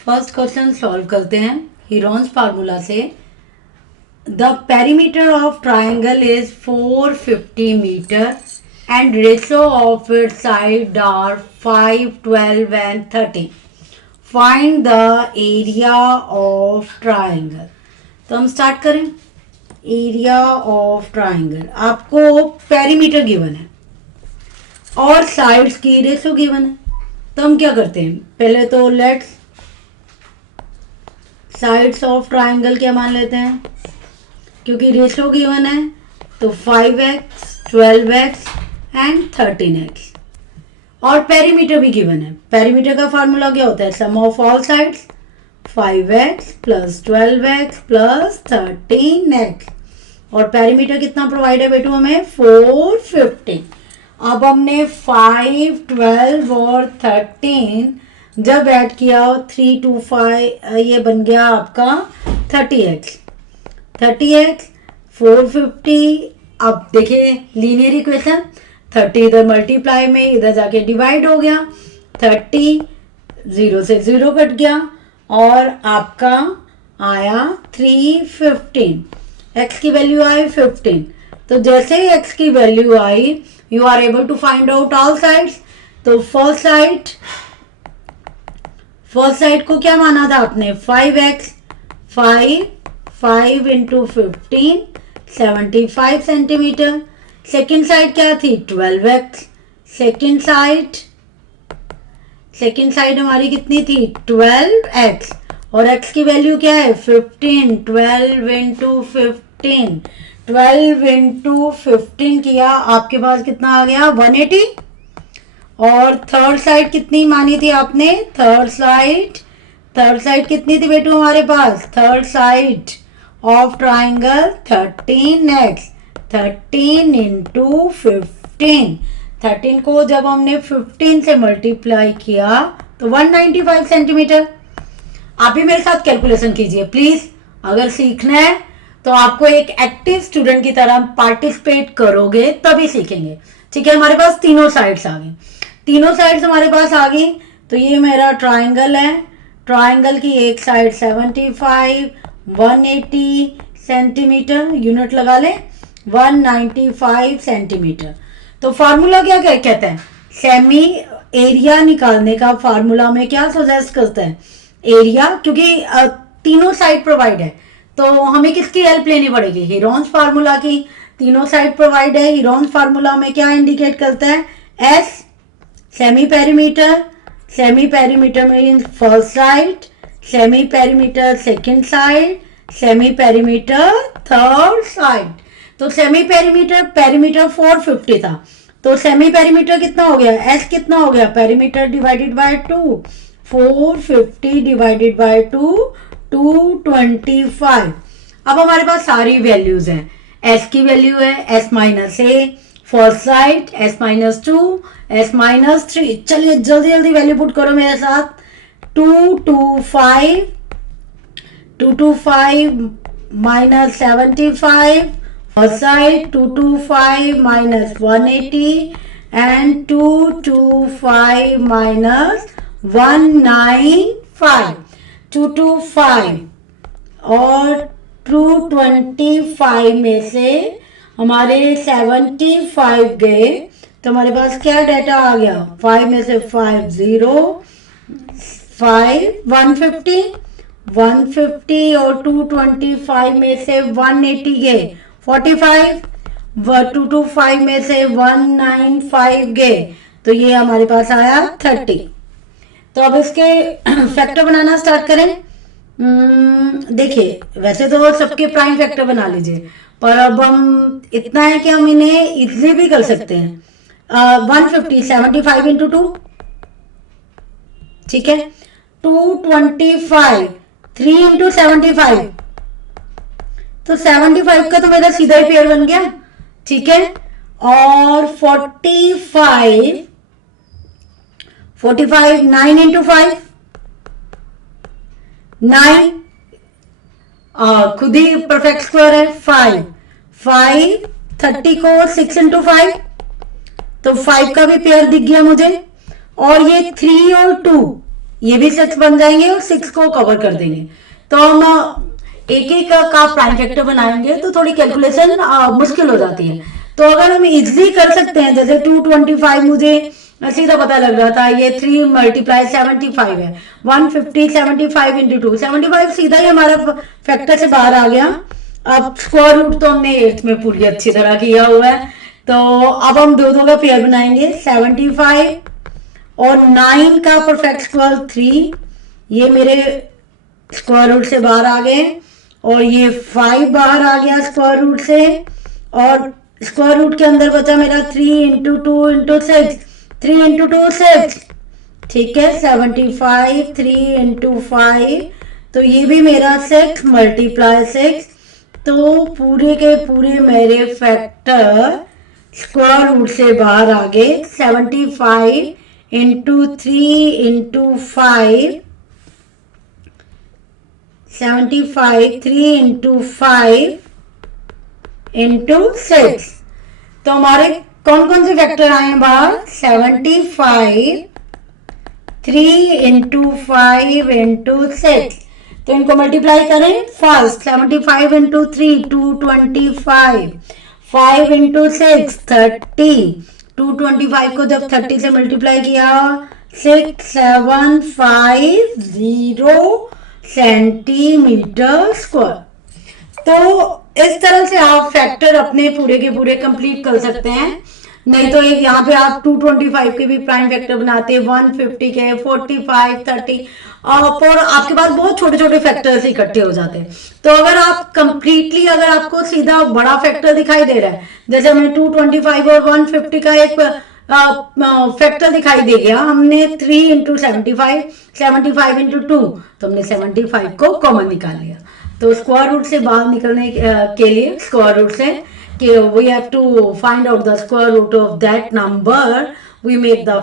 First question solve करते हैं Heron's formula से। The perimeter of triangle is 450 metre and ratio of its side are 5, 12 and 13. Find the area of triangle. तो हम start करें। Area of triangle, आपको perimeter given है और sides की रेशो गिवन है। तो हम क्या करते हैं, पहले तो लेट्स साइड्स ऑफ ट्राइंगल क्या मान लेते हैं, क्योंकि रेशो गिवन है तो 5x, 12x एंड 13x और पेरीमीटर भी गिवन है। पेरीमीटर का फार्मूला क्या होता है, sum of all sides 5x plus 12x plus 13x और पेरीमीटर कितना प्रोवाइड है बेटू हमें 450। अब हमने 5, 12 और 13 जब ऐड किया 3, 2, 5 ये बन गया आपका 30x 450। अब देखिए लीनियर इक्वेशन, 30 इधर मल्टीप्लाई में इधर जाके डिवाइड हो गया, 30 0 से 0 कट गया और आपका आया 315। x की वैल्यू आई 15। तो जैसे ही x की वैल्यू आई you are able to find out all sides. तो फर्स्ट साइड को क्या माना था आपने 5x, 5 into 15 75 centimetre. Second side क्या थी 12x। सेकेंड साइड हमारी कितनी थी 12x और x की वैल्यू क्या है 15। 12 इंटू 15 किया, आपके पास कितना आ गया 180। और थर्ड साइड कितनी मानी थी आपने, थर्ड साइड कितनी थी बेटू हमारे पास, third side of triangle 13x। 13 into 15, 13 को जब हमने 15 से मल्टीप्लाई किया तो 195 सेंटीमीटर। आप भी मेरे साथ कैलकुलेशन कीजिए प्लीज। अगर सीखना है तो आपको एक एक्टिव स्टूडेंट की तरह पार्टिसिपेट करोगे तभी सीखेंगे। ठीक है, हमारे पास तीनों साइड्स आ गई, तीनों साइड्स हमारे पास आ गई। तो ये मेरा ट्राइंगल है, ट्राइंगल की एक साइड 75, 180 सेंटीमीटर, यूनिट लगा लें 195 सेंटीमीटर। तो फार्मूला क्या कहता है, सेमी एरिया निकालने का फार्मूला में क्या सजेस्ट करता है, एरिया, क्योंकि तीनों साइड प्रोवाइड है तो हमें किसकी हेल्प लेनी पड़ेगी, हीरोन्स फार्मूला की। तीनों साइड प्रोवाइड है, हीरोन्स फार्मूला में क्या इंडिकेट करता है S, semi perimeter means first side, semi perimeter second side, semi perimeter third side. तो सेमी पेरीमीटर 450 था तो सेमी पेरीमीटर कितना हो गया, एस कितना हो गया, perimeter divided by 2, 450 divided by 2, 225। अब हमारे पास सारी वैल्यूज हैं। एस की वैल्यू है S minus A, first side S minus 2, S minus 3। चलिए जल्दी जल्दी वैल्यू पुट करो मेरे साथ। 225 minus 75, first side 225 minus 180 and 225 minus 195, 225 और 225 में से हमारे 75 गए तो हमारे पास क्या डाटा आ गया, 5 में से 5 0, 5 150 और 225 में से 180 गए 45, 225 में से 195 गए तो ये हमारे पास आया 30। तो अब इसके फैक्टर बनाना स्टार्ट करें। देखिए वैसे तो सबके प्राइम फैक्टर बना लीजिए, पर अब हम इतना है कि हम इन्हें इजली भी कर सकते हैं। 150 75 इंटू 2, ठीक है, 225 3 इंटू 75, तो 75 का तो मेरा सीधा ही पेयर बन गया, ठीक है। और 45 9 इंटू 5 9, खुद ही परफेक्ट स्क्वायर है। 5 30 को 6 इंटू 5 तो 5 का भी पेयर दिख गया मुझे। और ये 3 और 2 ये भी 6 बन जाएंगे और 6 को कवर कर देंगे। तो हम एक एक का प्राइम फैक्टर बनाएंगे तो थोड़ी कैलकुलेशन मुश्किल हो जाती है। तो अगर हम इजिली कर सकते हैं, जैसे 225 मुझे सीधा पता लग रहा था, ये 3 मल्टीप्लाई 75 है, 150 75 इंटू 2 75 सीधा ही हमारा फैक्टर से बाहर आ गया। अब स्क्वायर रूट तो हमने 8th में पूरी अच्छी तरह किया हुआ है। तो अब हम दो का पेयर बनाएंगे, 75 और 9 का परफेक्ट स्क्वायर 3, ये मेरे स्क्वायर रूट से बाहर आ गए, और ये 5 बाहर आ गया स्क्वायर रूट से, और स्क्वायर रूट के अंदर बचा मेरा 3 इंटू 2 इंटू 6, 3 इंटू 2 6, ठीक है, 75 3 इंटू 5, तो ये भी मेरा 6 मल्टीप्लाई 6। तो पूरे के पूरे मेरे फैक्टर स्क्वायर रूट से बाहर आ गए। 75 इंटू 3 इंटू 5, 75 3 इंटू 5 इंटू 6। तो हमारे कौन कौन से फैक्टर आए हैं बाहर? 75 3 इंटू 5 इंटू 6। तो इनको मल्टीप्लाई करें फर्स्ट, 75 इंटू 3 225, 5 इंटू 6 30, 225 को जब 30 से मल्टीप्लाई किया 6750 सेंटीमीटर स्क्वायर। तो इस तरह से आप फैक्टर अपने पूरे के पूरे कंप्लीट कर सकते हैं। नहीं तो एक यहाँ पे आप 225 के भी प्राइम फैक्टर बनाते हैं, 150 के, 45 30, और आपके पास बहुत छोटे छोटे फैक्टर्स इकट्ठे हो जाते हैं। तो अगर आप कंप्लीटली, अगर आपको सीधा बड़ा फैक्टर दिखाई दे रहा है, जैसे हमें 225 और 150 का एक फैक्टर दिखाई दे गया, हमने 3 इंटू 75, 75 इंटू 2, तो हमने 75 को कॉमन निकाल लिया। तो स्क्वायर रूट से बाहर निकलने के लिए, स्क्वायर रूट से कि we have to find out the square root of that number, we make the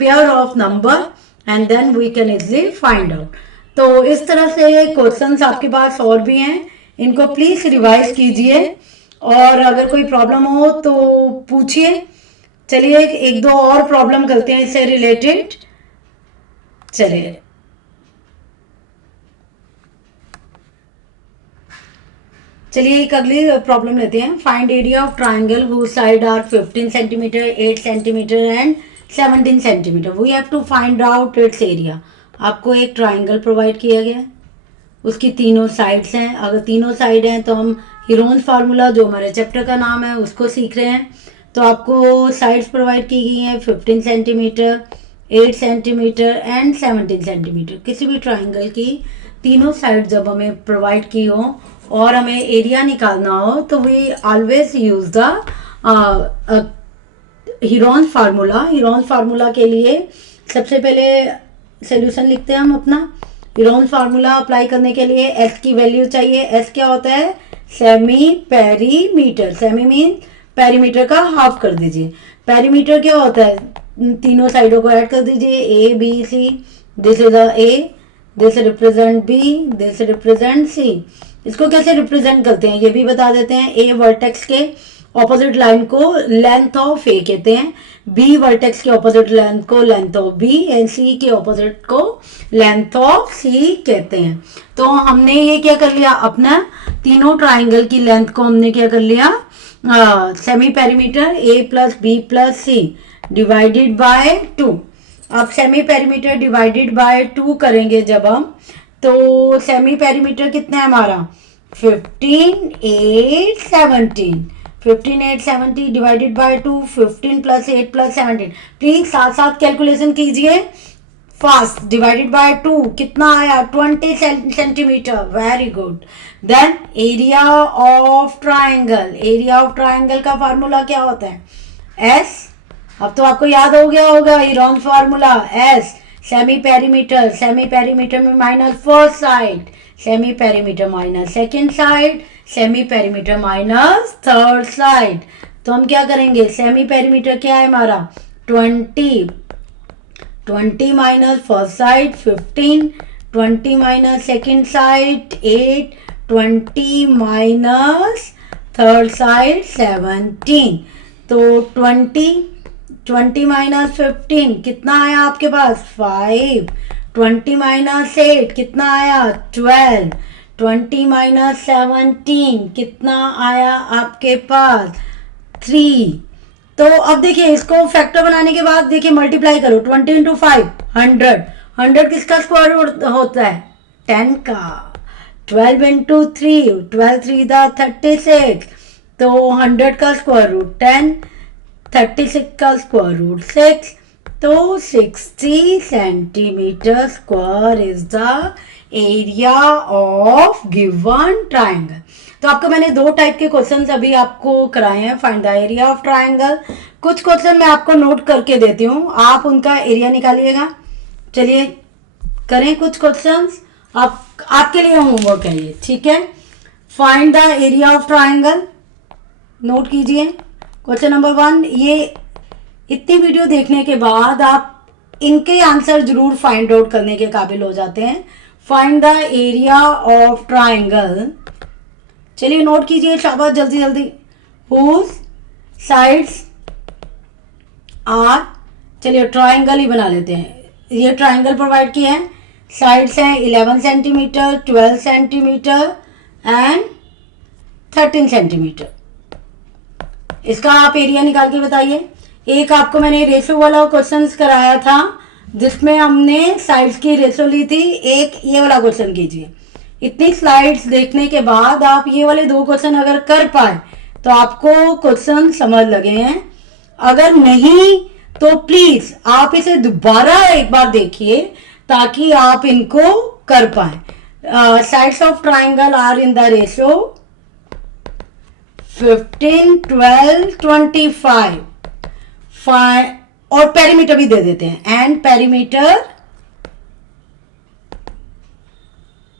pair of number and then we can easily find out। तो इस तरह से क्वेश्चंस आपके पास और भी हैं, इनको प्लीज रिवाइज कीजिए, और अगर कोई प्रॉब्लम हो तो पूछिए। चलिए एक दो और प्रॉब्लम करते हैं इससे रिलेटेड। चलिए एक अगली प्रॉब्लम लेते हैं। Find area of triangle whose side are 15 centimetre, 8 centimetre and 17 centimetre. We have to find out its area. आपको एक ट्राइंगल प्रोवाइड किया गया है, उसकी तीनों साइड्स हैं। अगर तीनों साइड हैं तो हम हीरोन्स फार्मूला, जो हमारे चैप्टर का नाम है, उसको सीख रहे हैं। तो आपको साइड्स प्रोवाइड की गई हैं 15 सेंटीमीटर, 8 सेंटीमीटर एंड 17 सेंटीमीटर। किसी भी ट्राइंगल की तीनों साइड जब हमें प्रोवाइड की हो और हमें एरिया निकालना हो, तो we always use the Heron's formula. Heron's formula के लिए सबसे पहले सॉल्यूशन लिखते हैं हम अपना। हीरोन्स फार्मूला अप्लाई करने के लिए एस की वैल्यू चाहिए। एस क्या होता है? Semi perimeter. Semi mean perimeter का हाफ कर दीजिए। पेरीमीटर क्या होता है? तीनों साइडों को ऐड कर दीजिए, A B C. This is a A, this represent B, this represent C. इसको कैसे रिप्रेजेंट करते हैं ये भी बता देते हैं। ए वर्टेक्स के ऑपोजिट लाइन को लेंथ ऑफ ए कहते हैं, बी वर्टेक्स के ऑपोजिट लेंथ को लेंथ ऑफ बी, एंड सी के ऑपोजिट को लेंथ ऑफ सी कहते हैं। तो हमने ये क्या कर लिया, अपना तीनों ट्राइंगल की लेंथ को हमने क्या कर लिया, semi perimeter A plus B plus C divided by 2। अब सेमी पेरीमीटर डिवाइडेड बाय 2 करेंगे जब हम, तो सेमी पेरीमीटर कितना है हमारा? 15 8 17। 15 8 70 divided by 2, 15 plus 8 plus 17। Please साथ साथ कैलकुलेशन कीजिए फास्ट। डिवाइडेड बाय 2 कितना आया? 20 centimetre. Very good. Then area of triangle. Area of triangle का फार्मूला क्या होता है? एस। अब तो आपको याद हो गया होगा Heron's formula. S semi perimeter, semi perimeter में minus first side, semi perimeter minus second side, semi perimeter minus third side. तो हम क्या करेंगे? सेमी पेरीमीटर क्या है हमारा? 20, 20 minus first side 15, 20 minus second side 8, 20 minus third side 17। तो 20 minus 15 कितना आया आपके पास? 5। 20 माइनस 8 कितना आया 12, 20 माइनस 17 कितना आया आपके पास 3। तो अब देखिए इसको फैक्टर बनाने के बाद देखिए मल्टीप्लाई करो 20 इंटू 5 100, 100 किसका स्क्वायर रूट होता है 10 का। 12 इंटू 3 12 3 दा 36, तो 100 का स्क्वायर रूट 10, 36 का स्क्वायर रूट 6, तो 60 centimetre square is the area of given triangle. तो आपको मैंने दो टाइप के क्वेश्चंस अभी आपको कराए हैं, find the area of triangle. कुछ क्वेश्चन मैं आपको नोट करके देती हूँ, आप उनका एरिया निकालिएगा। चलिए करें कुछ क्वेश्चंस, आपके लिए होमवर्क है ये, ठीक है। Find the area of triangle, note कीजिए। क्वेश्चन नंबर 1, ये इतनी वीडियो देखने के बाद आप इनके आंसर जरूर फाइंड आउट करने के काबिल हो जाते हैं। Find the area of triangle, चलिए नोट कीजिए शाबाश जल्दी जल्दी। हुज साइड्स आर, चलिए ट्राइंगल ही बना लेते हैं। ये ट्राइंगल प्रोवाइड किए हैं, साइड्स हैं 11 सेंटीमीटर, 12 सेंटीमीटर एंड 13 सेंटीमीटर। इसका आप एरिया निकाल के बताइए। एक आपको मैंने रेशो वाला क्वेश्चन कराया था जिसमें हमने साइड्स की रेशो ली थी, एक ये वाला क्वेश्चन कीजिए। इतनी स्लाइड्स देखने के बाद आप ये वाले दो क्वेश्चन अगर कर पाए तो आपको क्वेश्चन समझ लगे हैं। अगर नहीं तो प्लीज आप इसे दोबारा एक बार देखिए ताकि आप इनको कर पाए। Sides of triangle are in the ratio 15, 12, 25 और पेरीमीटर भी दे देते हैं। एंड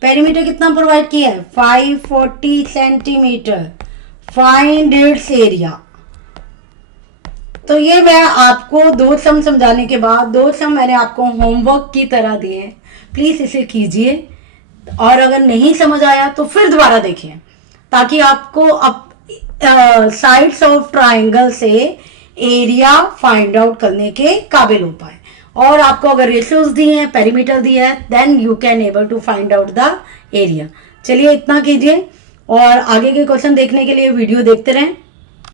पेरीमीटर कितना प्रोवाइड किया है 540 सेंटीमीटर। Find its area. तो ये मैं आपको दो सम समझाने के बाद, दो सम मैंने आपको होमवर्क की तरह दिए, प्लीज इसे कीजिए। और अगर नहीं समझ आया तो फिर दोबारा देखिए ताकि आपको साइड्स ऑफ ट्राइंगल से एरिया फाइंड आउट करने के काबिल हो पाए। और आपको अगर रेशियोज दिए हैं, पेरीमीटर दिया है, then you can able to find out the area. चलिए इतना कीजिए और आगे के क्वेश्चन देखने के लिए वीडियो देखते रहें।